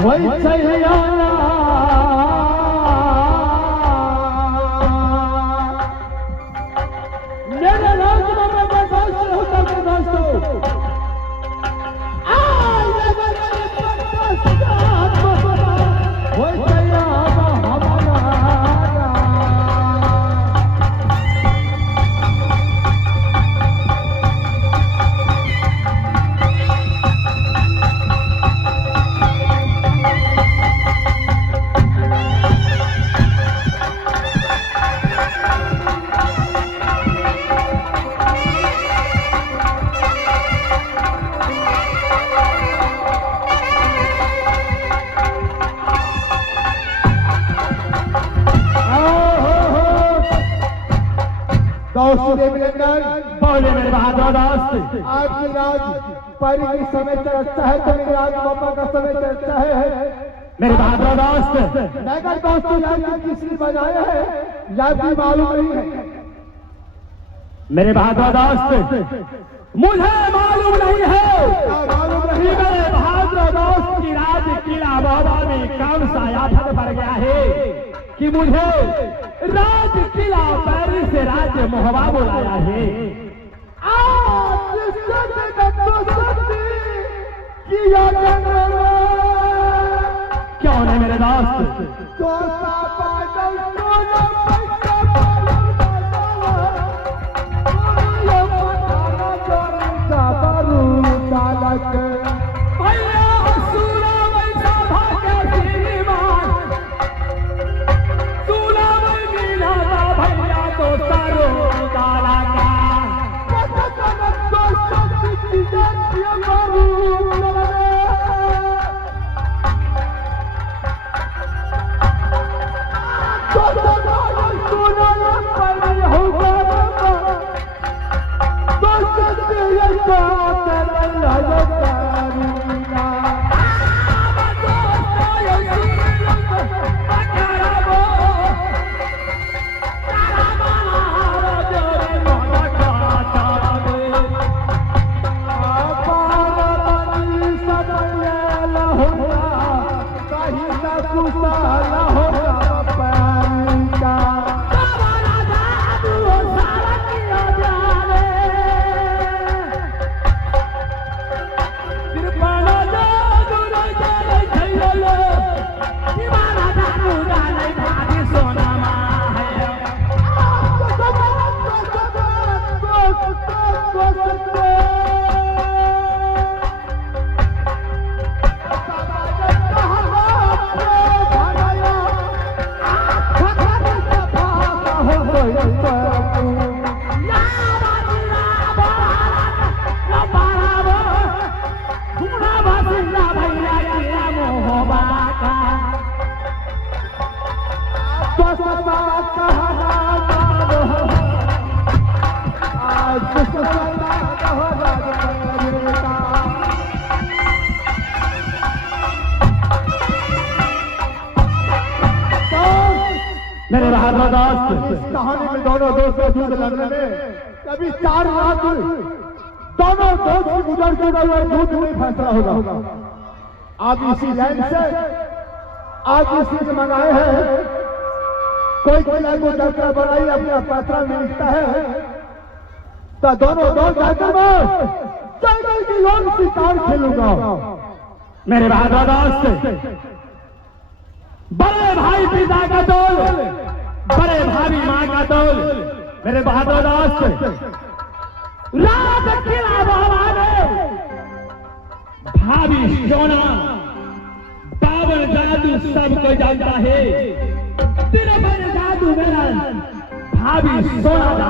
वैसे ही आना मेरे राज में बर्दाश्त होता बर्दाश्त बोले मेरे बहादुर दोस्त, आपकी राज परी की समय चलता है तो मेरी राज पापा का समय चलता है। मेरे बहादुर दोस्त, मैं दोस्तों याद किसने बनाया है याद भी मालूम नहीं है। मेरे बहादुर दोस्त, मुझे मालूम नहीं है मालूम नहीं कि मेरे बहादुर दोस्त की राज किला बाबा में कौन सा आफत पड़ गया है कि मुझे राज किला पैरी से राज्य मोहबा बुलाया है। क्यों नहीं मेरे दोस्त? मेरे बहादुर दोस्त, इस कहानी में दोनों दोस्त का युद्ध लड़ने में कभी 4 रात दोनों दोस्त की गुजर चुका हुआ युद्ध में फैसला होगा। आप इसी लाइन से आज इस चीज मंगाए हैं। कोई किला को चर्चा बनाई अपना पत्र में लिखता है तो दोनों दोस्त जाकर मैं जंगल की लोग शिकार खेलूंगा। मेरे बहादुर दोस्त, बड़े भाई पिता का तोल, बड़े भाभी माँ का तोल। मेरे बहादुर दोस्त, राज किला बाबा में भाभी सोना पावन जादू सबको जानता है। तेरे बड़े जादू मेरा भाभी सोना